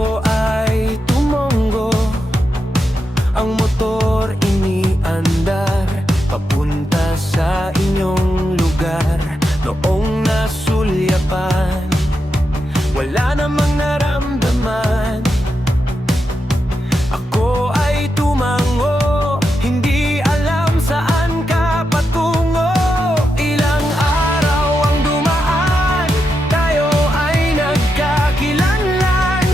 Ito ay tumongo, ang motor iniandar papunta sa inyong lugar. Noong nasulyapan, wala namang naramdaman. Ako ay tumango, hindi alam saan ka patungo. Ilang araw ang dumaan, tayo ay nagkakilanlan.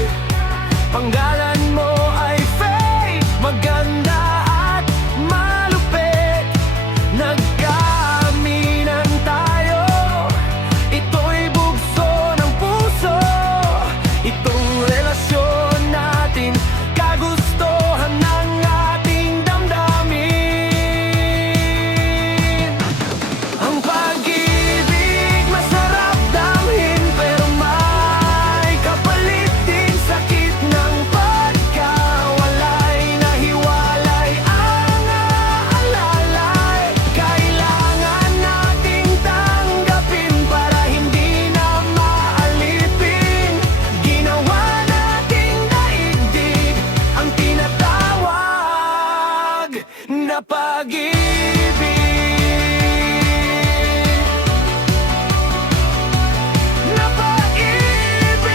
Panggalan mo ay fake, maganda at malupit. Nagkaaminan tayo, ito'y bugso ng puso. Itong relasyon natin, kagustuhan ng ating damdamin. Ang pag-ibig masarap damhin, pero may kapalit din sakit ng pagkawalay. Nahiwalay ang aalalay, kailangan nating tanggapin para hindi na maalipin. Ginawa nating daigdig ang tinatawag na pag-ibig. Na pag-ibig.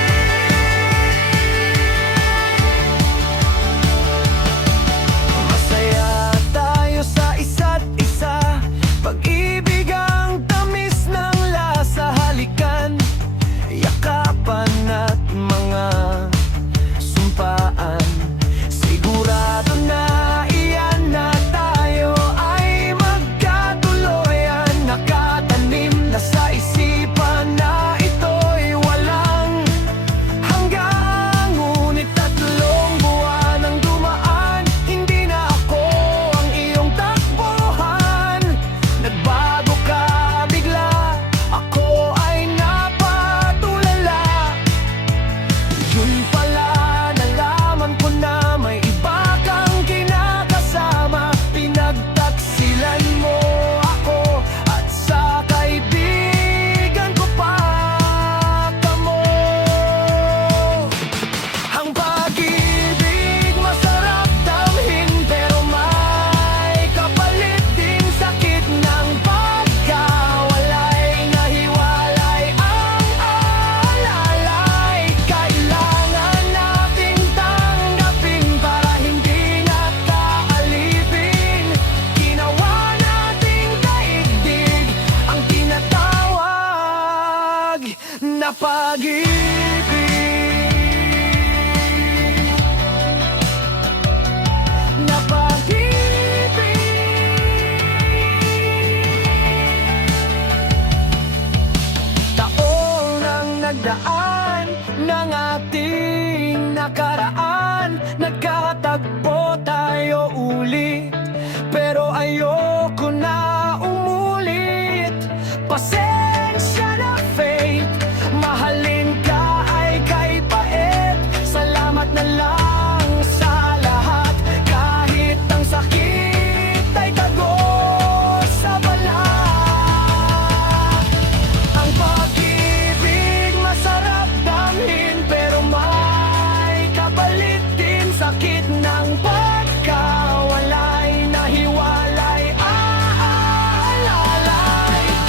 Masaya tayo sa isa't isa, pag-ibig ang tamis ng lasa. Halikan, yakapan at mga sumpaan. Sigurado na iyan na tayo ay magkatuluyan. Nakatanim na sa isipan na ito'y walang hanggang. Ngunit 3 buwan ang dumaan, hindi na ako ang iyong takbuhan. Nagbago ka bigla, ako ay napatulala. Yun pala, nalaman ko na may iba kang kinakasama. Pinagtaksilan mo ako at sa kaibigan ko pa kamo. Ang pag-ibig masarap damhin, pero may kapalit din sakit ng pagkawalay. Nahiwalay ang aalalay, kailangan nating tanggapin para hindi na kaalipin. Ginawa nating daigdig ang tinatawag na pag-ibig. Na pag-ibig. Taon ang nagdaan ng ating nakaraan, nagkatagpo tayo ulit, pero ayoko na umulit. Pasensya na fate, mahalin ka ay kay pait. Salamat na lang sa lahat, kahit ang sakit ay tagos sa balat. Ang pag-ibig masarap damhin, pero may kapalit din sakit ng pagkawalay. Nahiwalay aalalay,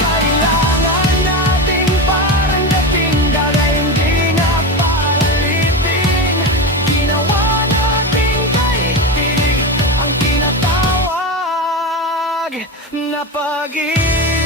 kailangan nating parang dating daga, hindi na palipin. Ginawa nating daigdig ang tinatawag na pag-ibig.